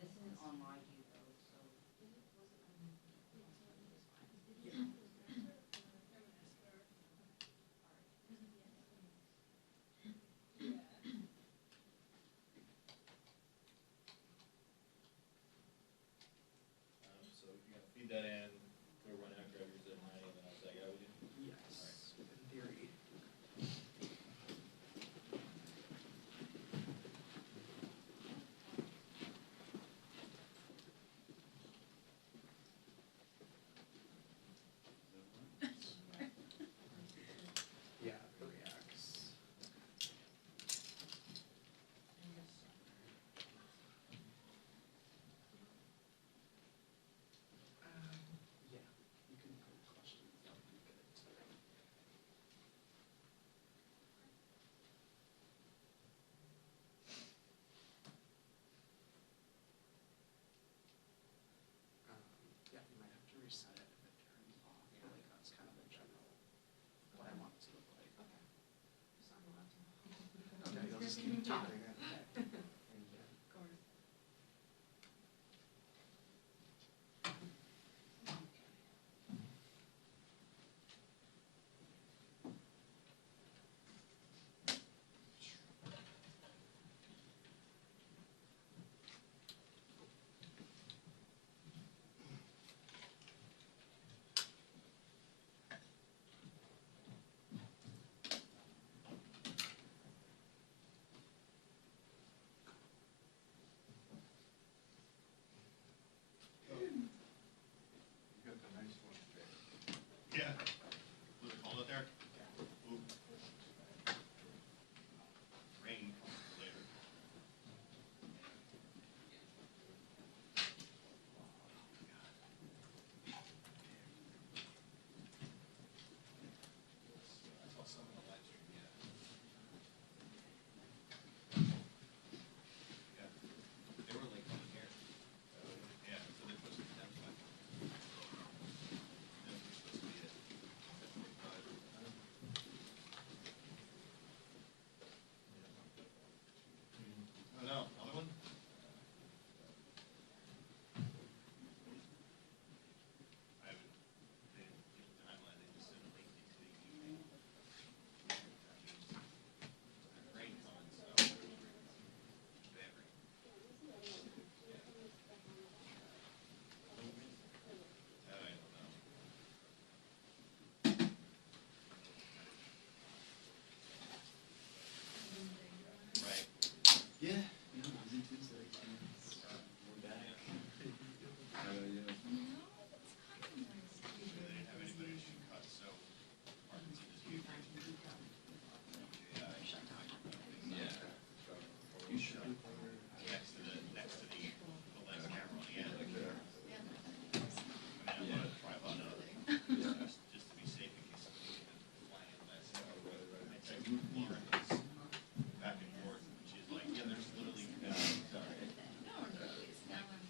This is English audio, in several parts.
this isn't on my view though, so. So if you're gonna feed that in, go run after every zip money, and then I'll tag out with you. Yes, in theory. Yeah, it reacts. Yeah, you can put questions, that would be good. Yeah, you might have to reset it if it turns off, but like that's kind of the general, what I want it to look like. Okay. So I'm allowed to. Okay, you'll just keep talking. Okay. Thank you. Of course. You got the nice one today. Yeah. Was it cold out there? Ooh. Rain comes later. I saw some on the live stream, yeah. Yeah. They were like coming here. Yeah, so they're supposed to be down by. They're supposed to be at 45. Oh no, other one? I haven't, they didn't give a timeline, they just said late into the evening. That means rain coming, so bad rain. Yeah. That I don't know. Right. Yeah. Easy Tuesday. We're back. Yeah. No, it's kind of nice. They didn't have anybody to shoot cuts, so Parkinson just gave me. Yeah. Shut down. Yeah. You should. Next to the lens camera on the end. Like that. Yeah. I mean, I want to try on just to be safe in case somebody can fly in last. I text Lauren back and forth, and she's like, yeah, there's literally, sorry. No, no, please. Now I'm.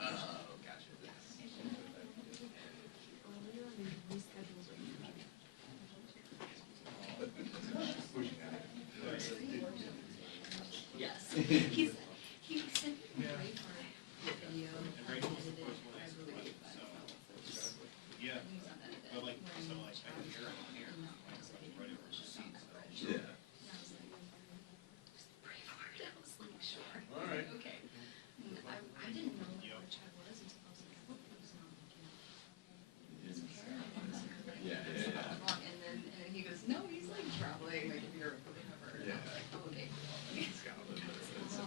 Oh, gotcha. Yes. He sent me a great part video. And Rachel's the edited, first one I I supported, believe, so, but yeah. he's unedited. But like, When so like, I can hear it on here, No, I can it's put it right over the seat, so. Yeah. And I was like, just pray for it. I was like, sure. All right. Okay. And I didn't know what Chad was until I was like, I hope he's not like, Yeah, yeah, yeah. And then he goes, no, he's like traveling, like if you're whatever. And I was like, oh, okay. It's got a little bit of So,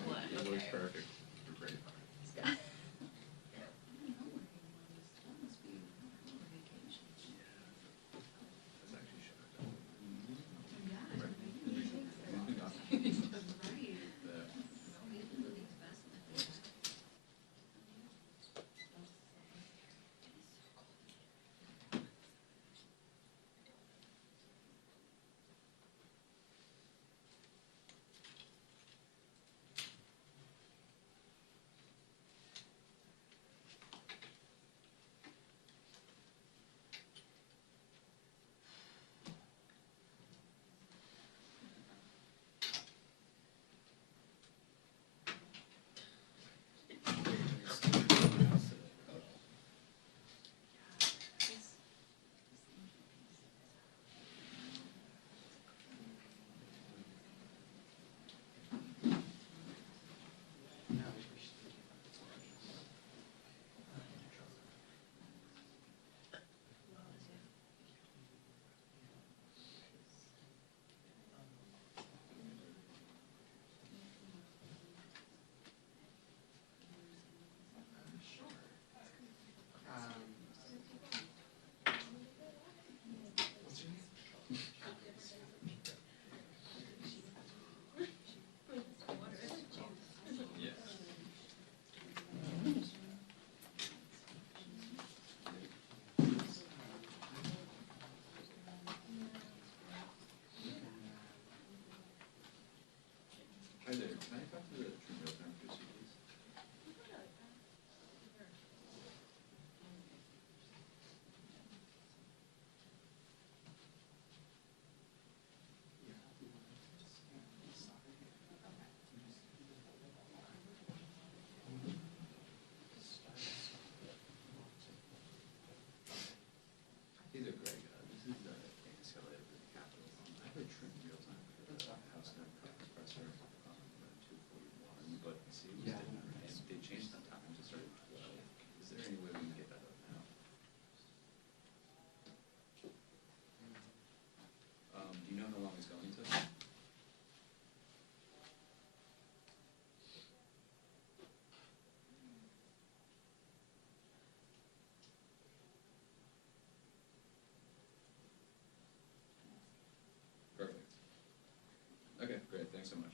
Thanks so much.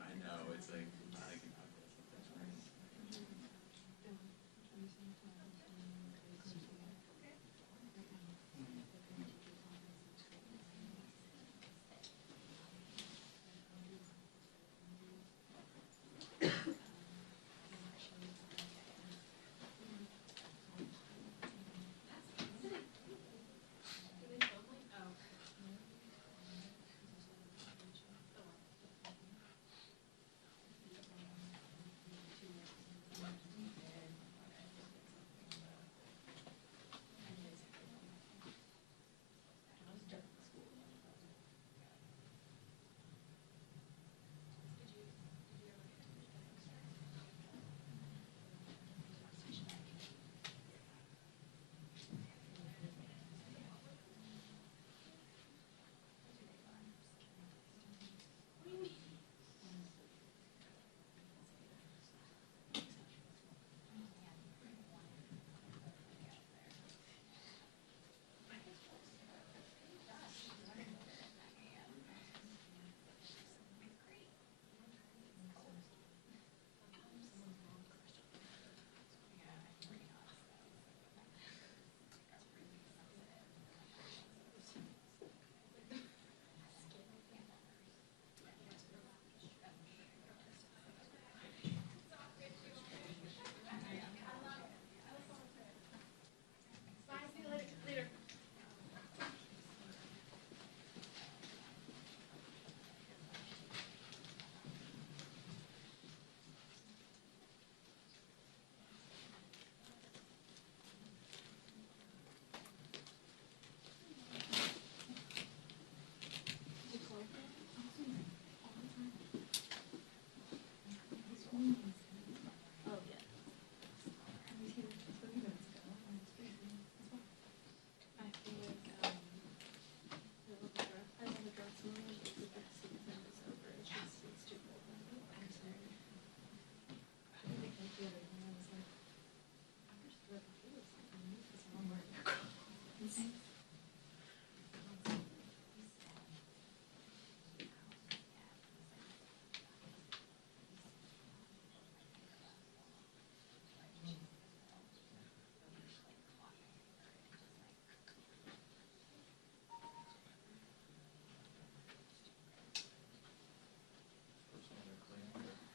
I know, it's like, I can have this.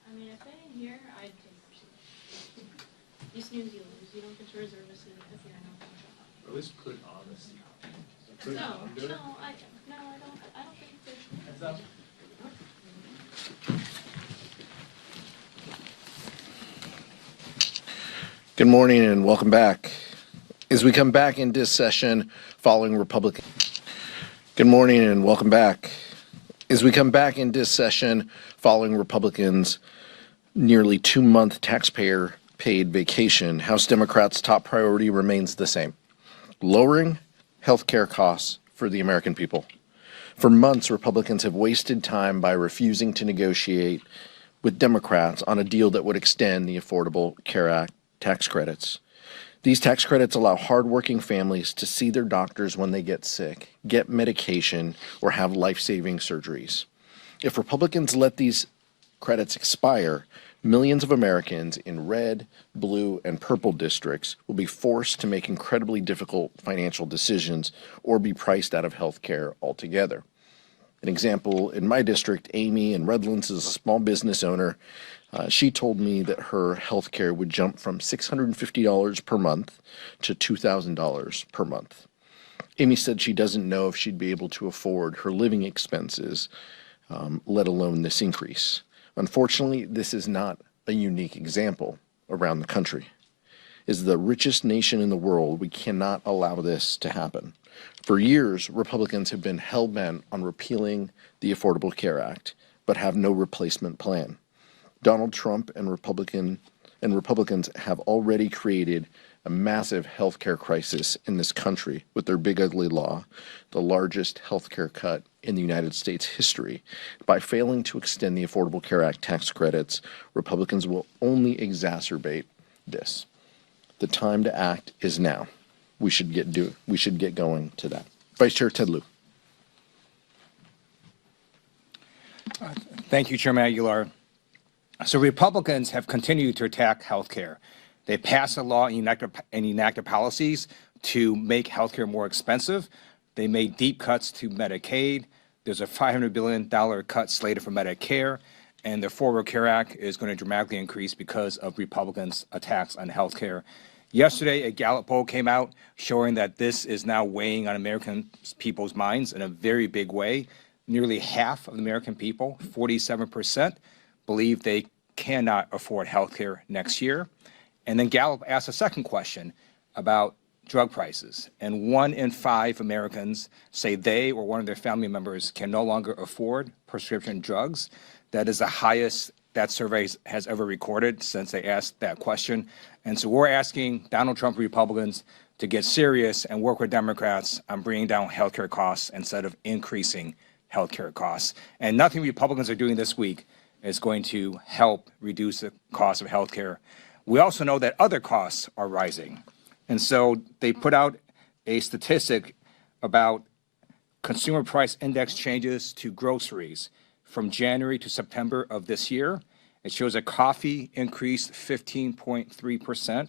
I mean, if they ain't here, I'd take their seat. You snooze, you lose. You don't get to reserve a seat if you're not gonna show up. Or at least put it on the seat. No, I don't think it's a. Heads up. Good morning and welcome back. As we come back into session following Republican. Good morning and welcome back. As we come back into session following Republicans' nearly 2-month taxpayer paid vacation, House Democrats' top priority remains the same: lowering health care costs for the American people. For months, Republicans have wasted time by refusing to negotiate with Democrats on a deal that would extend the Affordable Care Act tax credits. These tax credits allow hardworking families to see their doctors when they get sick, get medication, or have life-saving surgeries. If Republicans let these credits expire, millions of Americans in red, blue, and purple districts will be forced to make incredibly difficult financial decisions or be priced out of health care altogether. An example, in my district, Amy in Redlands is a small business owner. She told me that her health care would jump from $650 per month to $2,000 per month. Amy said she doesn't know if she'd be able to afford her living expenses, let alone this increase. Unfortunately, this is not a unique example around the country. As the richest nation in the world, we cannot allow this to happen. For years, Republicans have been hell-bent on repealing the Affordable Care Act, but have no replacement plan. Donald Trump and Republicans have already created a massive healthcare crisis in this country with their big ugly law, the largest healthcare cut in the United States history. By failing to extend the Affordable Care Act tax credits, Republicans will only exacerbate this. The time to act is now. We should get going to that. Vice Chair Ted Lieu. Thank you, Chairman Aguilar. So Republicans have continued to attack health care. They passed a law and enacted policies to make health care more expensive. They made deep cuts to Medicaid. There's a $500 billion cut slated for Medicare, and the Affordable Care Act is going to dramatically increase because of Republicans' attacks on health care. Yesterday, a Gallup poll came out showing that this is now weighing on American people's minds in a very big way. Nearly half of the American people, 47%, believe they cannot afford health care next year. And then Gallup asked a second question about drug prices. And 1 in 5 Americans say they or one of their family members can no longer afford prescription drugs. That is the highest that survey has ever recorded since they asked that question. And so we're asking Donald Trump Republicans to get serious and work with Democrats on bringing down healthcare costs instead of increasing healthcare costs. And nothing Republicans are doing this week is going to help reduce the cost of healthcare. We also know that other costs are rising. And so they put out a statistic about consumer price index changes to groceries from January to September of this year. It shows that coffee increased 15.3%,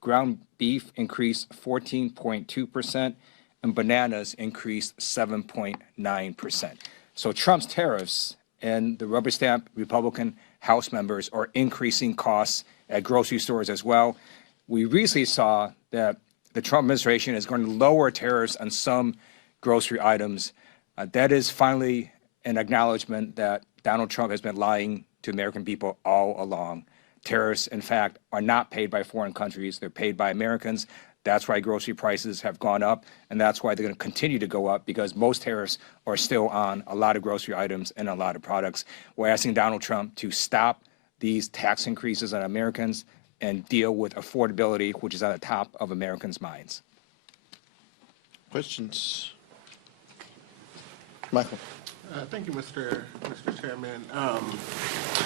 ground beef increased 14.2%, and bananas increased 7.9%. So Trump's tariffs and the rubber stamp Republican House members are increasing costs at grocery stores as well. We recently saw that the Trump administration is going to lower tariffs on some grocery items. That is finally an acknowledgement that Donald Trump has been lying to American people all along. Tariffs, in fact, are not paid by foreign countries. They're paid by Americans. That's why grocery prices have gone up, and that's why they're going to continue to go up, because most tariffs are still on a lot of grocery items and a lot of products. We're asking Donald Trump to stop these tax increases on Americans and deal with affordability, which is at the top of Americans' minds. Questions? Michael. Thank you, Mr. Chairman.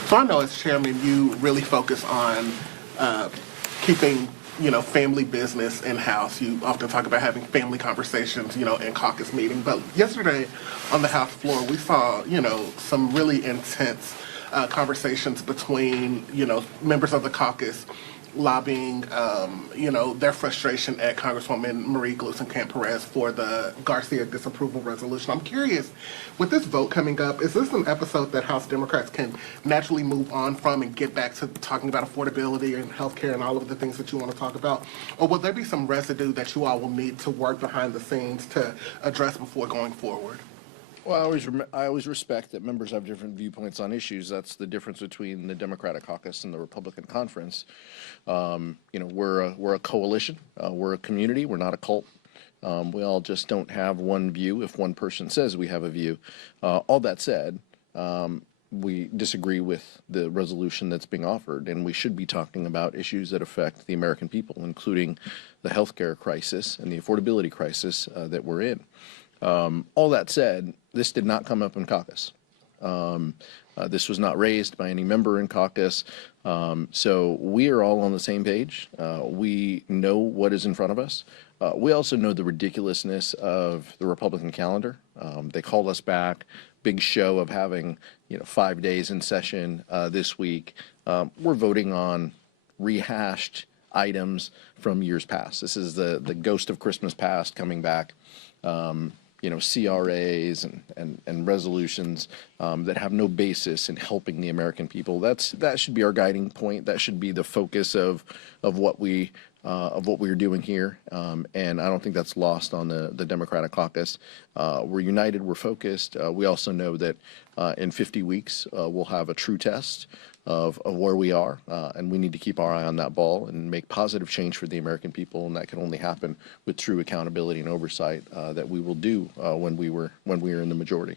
So I know as chairman, you really focus on keeping, family business in-house. You often talk about having family conversations, in caucus meeting. But yesterday on the House floor, we saw, some really intense conversations between, members of the caucus lobbying, their frustration at Congresswoman Marie Gluesenkamp-Perez for the Garcia disapproval resolution. I'm curious, with this vote coming up, is this an episode that House Democrats can naturally move on from and get back to talking about affordability and healthcare and all of the things that you want to talk about? Or will there be some residue that you all will need to work behind the scenes to address before going forward? Well, I always respect that members have different viewpoints on issues. That's the difference between the Democratic caucus and the Republican conference. We're a coalition. We're a community. We're not a cult. We all just don't have one view if one person says we have a view. All that said, we disagree with the resolution that's being offered, and we should be talking about issues that affect the American people, including the healthcare crisis and the affordability crisis that we're in. All that said, this did not come up in caucus. This was not raised by any member in caucus. So we are all on the same page. We know what is in front of us. We also know the ridiculousness of the Republican calendar. They called us back, big show of having 5 days in session this week. We're voting on rehashed items from years past. This is the ghost of Christmas past coming back. CRAs and resolutions that have no basis in helping the American people. That should be our guiding point. That should be the focus of what we're doing here. And I don't think that's lost on the Democratic caucus. We're united. We're focused. We also know that in 50 weeks we'll have a true test of where we are, and we need to keep our eye on that ball and make positive change for the American people, and that can only happen with true accountability and oversight that we will do when we were in the majority.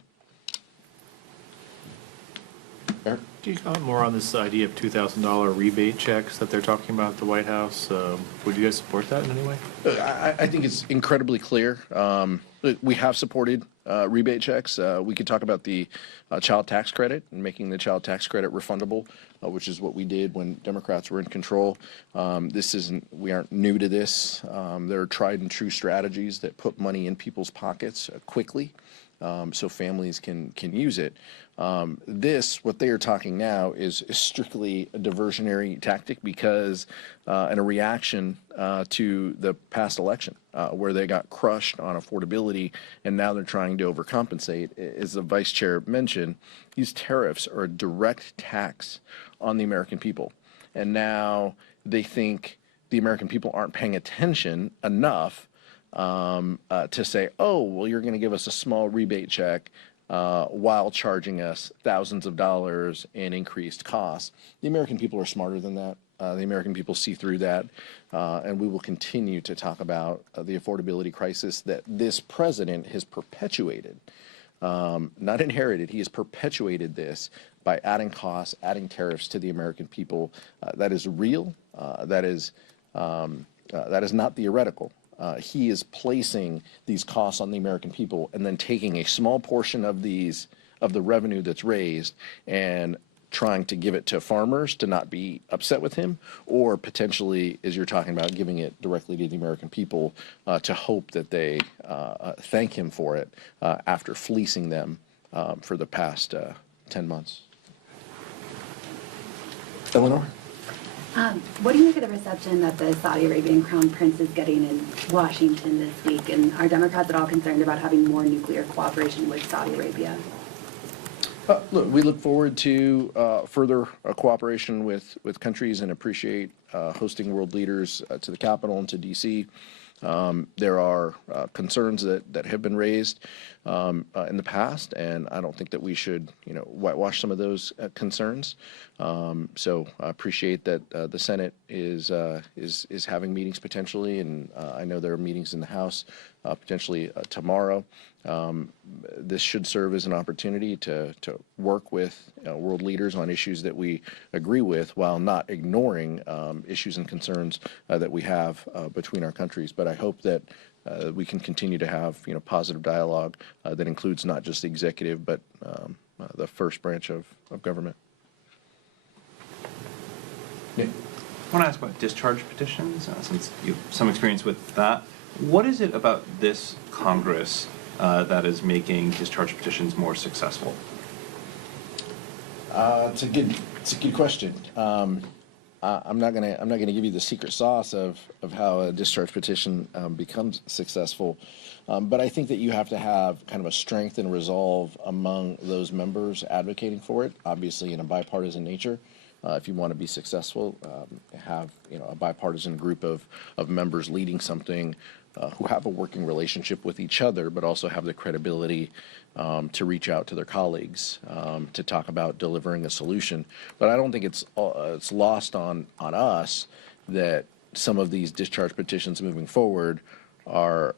Eric? Can you comment more on this idea of $2,000 rebate checks that they're talking about at the White House? Would you guys support that in any way? I think it's incredibly clear. We have supported rebate checks. We could talk about the child tax credit and making the child tax credit refundable, which is what we did when Democrats were in control. We aren't new to this. There are tried and true strategies that put money in people's pockets quickly, so families can use it. What they are talking now is strictly a diversionary tactic because, and a reaction to the past election, where they got crushed on affordability, and now they're trying to overcompensate. As the vice chair mentioned, these tariffs are a direct tax on the American people, and now they think the American people aren't paying attention enough to say, oh, well, you're going to give us a small rebate check while charging us thousands of dollars in increased costs. The American people are smarter than that. The American people see through that, and we will continue to talk about the affordability crisis that this president has perpetuated, not inherited. He has perpetuated this by adding costs, adding tariffs to the American people. That is real. That is not theoretical. He is placing these costs on the American people and then taking a small portion of the revenue that's raised and trying to give it to farmers to not be upset with him, or potentially, as you're talking about, giving it directly to the American people to hope that they thank him for it after fleecing them for the past 10 months. Eleanor? What do you make of the reception that the Saudi Arabian Crown Prince is getting in Washington this week? And are Democrats at all concerned about having more nuclear cooperation with Saudi Arabia? Look, we look forward to further cooperation with countries and appreciate hosting world leaders to the Capitol and to D.C. There are concerns that have been raised in the past, and I don't think that we should, whitewash some of those concerns. So I appreciate that the Senate is having meetings potentially, and I know there are meetings in the House potentially tomorrow. This should serve as an opportunity to work with world leaders on issues that we agree with, while not ignoring issues and concerns that we have between our countries. But I hope that we can continue to have positive dialogue that includes not just the executive, but the first branch of government. Yeah. I want to ask about discharge petitions, since you have some experience with that. What is it about this Congress that is making discharge petitions more successful? It's a good question. I'm not gonna give you the secret sauce of how a discharge petition becomes successful, but I think that you have to have kind of a strength and resolve among those members advocating for it. Obviously, in a bipartisan nature, if you want to be successful, have a bipartisan group of members leading something who have a working relationship with each other, but also have the credibility to reach out to their colleagues to talk about delivering a solution. But I don't think it's lost on us that some of these discharge petitions moving forward are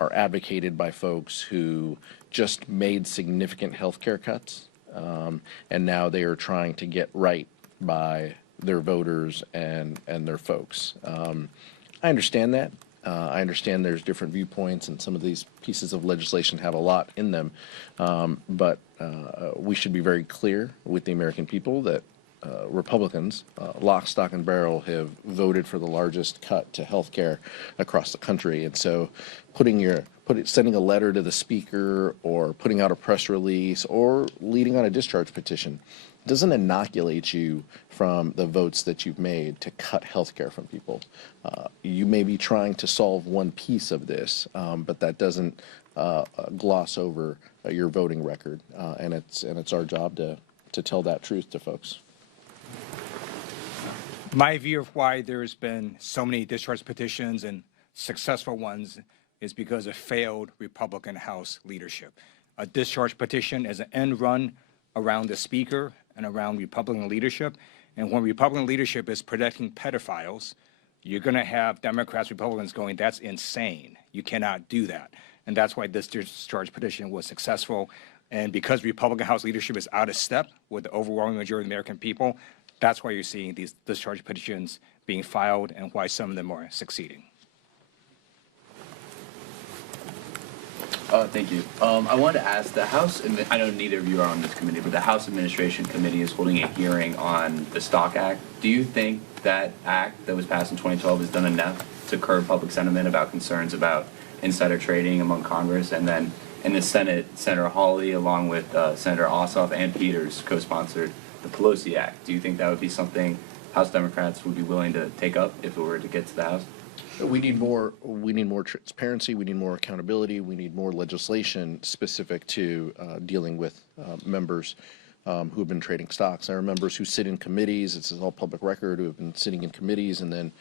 advocated by folks who just made significant health care cuts, and now they are trying to get right by their voters and their folks. I understand that. I understand there's different viewpoints, and some of these pieces of legislation have a lot in them, but we should be very clear with the American people that Republicans, lock, stock, and barrel, have voted for the largest cut to health care across the country. And so sending a letter to the speaker or putting out a press release or leading on a discharge petition doesn't inoculate you from the votes that you've made to cut health care from people. You may be trying to solve one piece of this, but that doesn't gloss over your voting record. And it's our job to tell that truth to folks. My view of why there's been so many discharge petitions and successful ones is because of failed Republican House leadership. A discharge petition is an end run around the speaker and around Republican leadership. And when Republican leadership is protecting pedophiles, you're going to have Democrats, Republicans going, that's insane. You cannot do that. And that's why this discharge petition was successful. And because Republican House leadership is out of step with the overwhelming majority of the American people, that's why you're seeing these discharge petitions being filed and why some of them are succeeding. Thank you. I wanted to ask the House, I know neither of you are on this committee, but the House Administration Committee is holding a hearing on the Stock Act. Do you think that act that was passed in 2012 has done enough to curb public sentiment about concerns about insider trading among Congress? And then in the Senate, Senator Hawley, along with Senator Ossoff and Peters, co-sponsored the Pelosi Act. Do you think that would be something House Democrats would be willing to take up if it were to get to the House? We need more transparency. We need more accountability. We need more legislation specific to dealing with members who have been trading stocks. There are members who sit in committees. This is all public record, who have been sitting in committees and then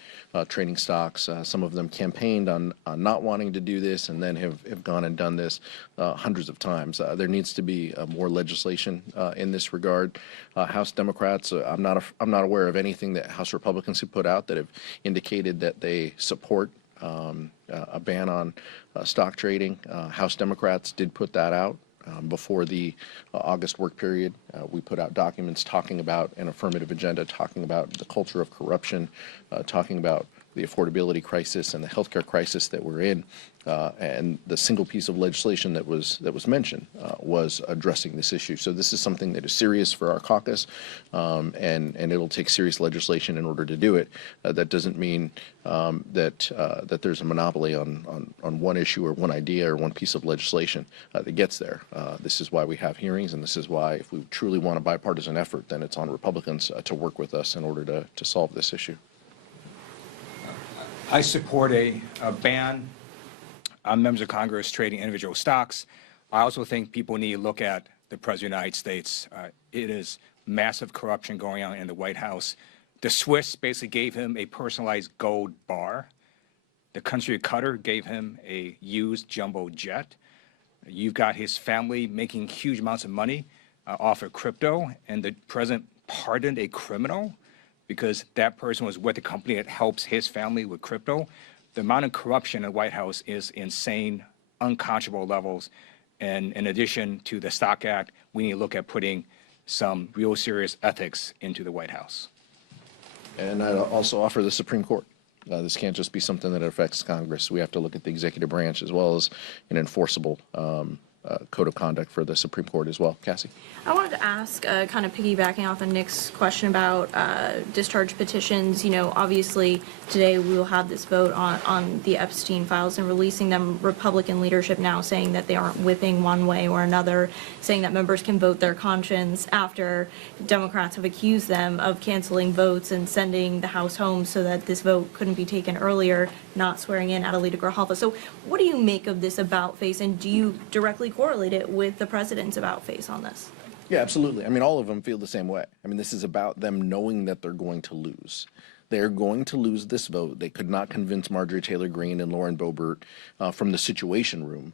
trading stocks. Some of them campaigned on not wanting to do this and then have gone and done this hundreds of times. There needs to be more legislation in this regard. House Democrats, I'm not aware of anything that House Republicans have put out that have indicated that they support a ban on stock trading. House Democrats did put that out. Before the August work period, we put out documents talking about an affirmative agenda, talking about the culture of corruption, talking about the affordability crisis and the healthcare crisis that we're in. And the single piece of legislation that was mentioned was addressing this issue. So this is something that is serious for our caucus, and it'll take serious legislation in order to do it. That doesn't mean that there's a monopoly on one issue or one idea or one piece of legislation that gets there. This is why we have hearings, and this is why, if we truly want a bipartisan effort, then it's on Republicans to work with us in order to solve this issue. I support a ban on members of Congress trading individual stocks. I also think people need to look at the President of the United States. It is massive corruption going on in the White House. The Swiss basically gave him a personalized gold bar. The country of Qatar gave him a used jumbo jet. You've got his family making huge amounts of money off of crypto, and the president pardoned a criminal because that person was with a company that helps his family with crypto. The amount of corruption in the White House is insane, unconscionable levels. And in addition to the Stock Act, we need to look at putting some real serious ethics into the White House. And I also offer the Supreme Court. This can't just be something that affects Congress. We have to look at the executive branch as well as an enforceable code of conduct for the Supreme Court as well. Cassie? I wanted to ask, kind of piggybacking off of Nick's question about discharge petitions. You know, obviously today we will have this vote on the Epstein files and releasing them. Republican leadership now saying that they aren't whipping one way or another, saying that members can vote their conscience after Democrats have accused them of canceling votes and sending the House home so that this vote couldn't be taken earlier, not swearing in Adelita Grijalva. So what do you make of this about face, and do you directly correlate it with the president's about face on this? Yeah, absolutely. I mean, all of them feel the same way. I mean, this is about them knowing that they're going to lose. They're going to lose this vote. They could not convince Marjorie Taylor Greene and Lauren Boebert from the Situation Room.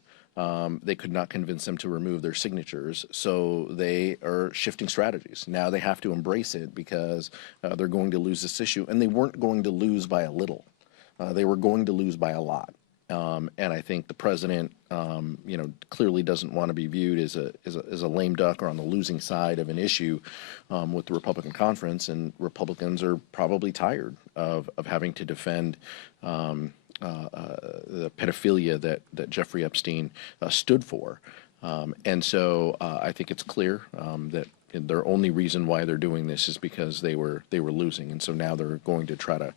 They could not convince them to remove their signatures, so they are shifting strategies. Now they have to embrace it because they're going to lose this issue, and they weren't going to lose by a little. They were going to lose by a lot. And I think the president, clearly doesn't want to be viewed as a lame duck or on the losing side of an issue with the Republican conference. And Republicans are probably tired of having to defend the pedophilia that Jeffrey Epstein stood for. And so I think it's clear that their only reason why they're doing this is because they were losing, and so now they're going to try to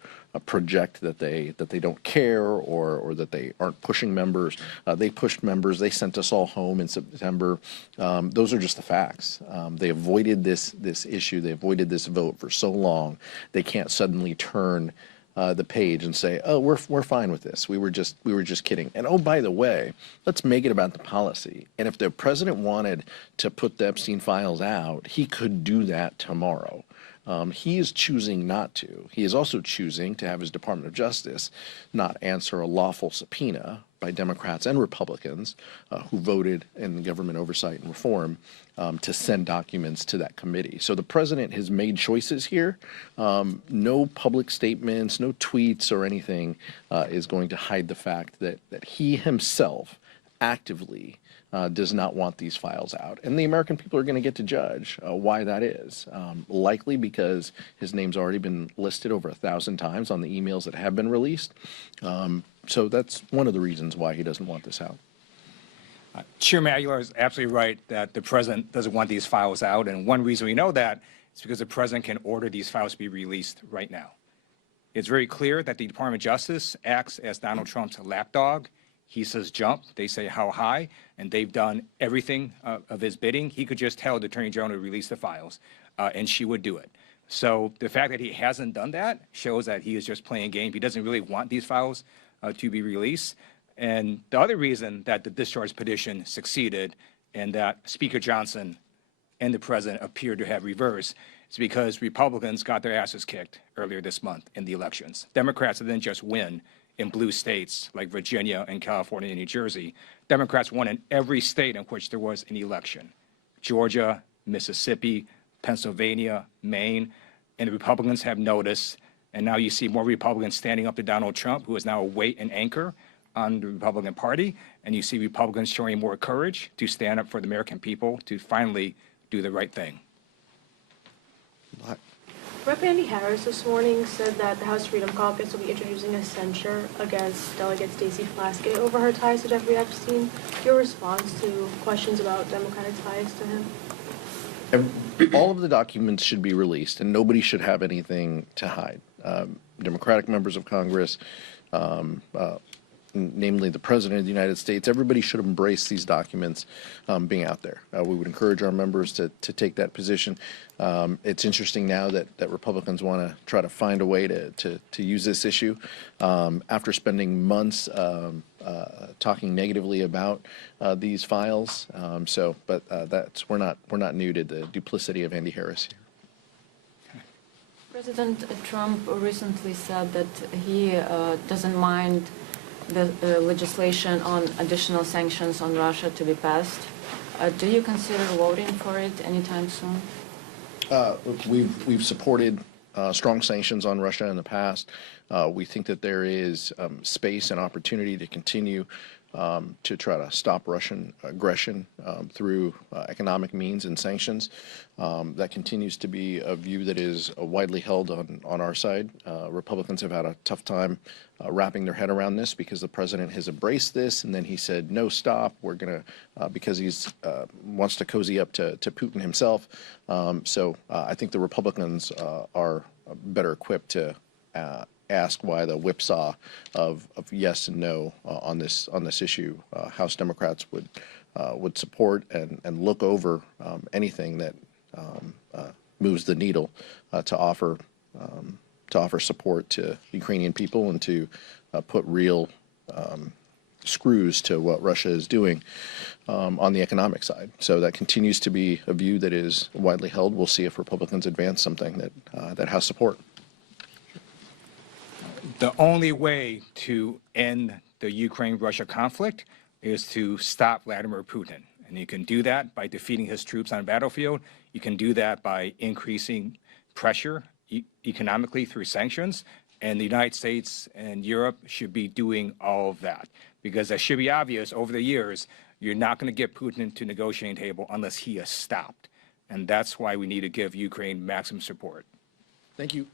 project that they don't care or that they aren't pushing members. They pushed members. They sent us all home in September. Those are just the facts. They avoided this issue. They avoided this vote for so long. They can't suddenly turn the page and say, "Oh, we're fine with this. We were just kidding." And oh, by the way, let's make it about the policy. And if the president wanted to put the Epstein files out, he could do that tomorrow. He is choosing not to. He is also choosing to have his Department of Justice not answer a lawful subpoena by Democrats and Republicans who voted in government oversight and reform to send documents to that committee. So the president has made choices here. No public statements, no tweets or anything is going to hide the fact that he himself actively does not want these files out. And the American people are going to get to judge why that is. Likely because his name's already been listed over 1,000 times on the emails that have been released. So that's one of the reasons why he doesn't want this out. Chairman Aguilar is absolutely right that the president doesn't want these files out. And one reason we know that is because the president can order these files to be released right now. It's very clear that the Department of Justice acts as Donald Trump's lapdog. He says jump, they say how high, and they've done everything of his bidding. He could just tell the Attorney General to release the files, and she would do it. So the fact that he hasn't done that shows that he is just playing a game. He doesn't really want these files to be released. And the other reason that the discharge petition succeeded and that Speaker Johnson and the president appear to have reversed is because Republicans got their asses kicked earlier this month in the elections. Democrats didn't just win in blue states like Virginia and California and New Jersey. Democrats won in every state in which there was an election. Georgia, Mississippi, Pennsylvania, Maine, and the Republicans have noticed. And now you see more Republicans standing up to Donald Trump, who is now a weight and anchor on the Republican Party. And you see Republicans showing more courage to stand up for the American people to finally do the right thing. Rep. Andy Harris this morning said that the House Freedom Caucus will be introducing a censure against Delegate Stacey Plaskett over her ties to Jeffrey Epstein. Your response to questions about Democratic ties to him? All of the documents should be released, and nobody should have anything to hide. Democratic members of Congress, namely the President of the United States, everybody should embrace these documents being out there. We would encourage our members to take that position. It's interesting now that Republicans want to try to find a way to use this issue after spending months talking negatively about these files. But we're not new to the duplicity of Andy Harris here. President Trump recently said that he doesn't mind the legislation on additional sanctions on Russia to be passed. Do you consider voting for it anytime soon? We've supported strong sanctions on Russia in the past. We think that there is space and opportunity to continue to try to stop Russian aggression through economic means and sanctions. That continues to be a view that is widely held on our side. Republicans have had a tough time wrapping their head around this because the president has embraced this, and then he said, no, stop, we're going to, because he's wants to cozy up to Putin himself. So I think the Republicans are better equipped to ask why the whipsaw of yes and no on this issue. House Democrats would support and look over anything that moves the needle to offer support to Ukrainian people and to put real screws to what Russia is doing on the economic side. So that continues to be a view that is widely held. We'll see if Republicans advance something that has support. The only way to end the Ukraine-Russia conflict is to stop Vladimir Putin. And you can do that by defeating his troops on the battlefield. You can do that by increasing pressure economically through sanctions. And the United States and Europe should be doing all of that. Because it should be obvious over the years, you're not going to get Putin to negotiating table unless he is stopped. And that's why we need to give Ukraine maximum support. Thank you.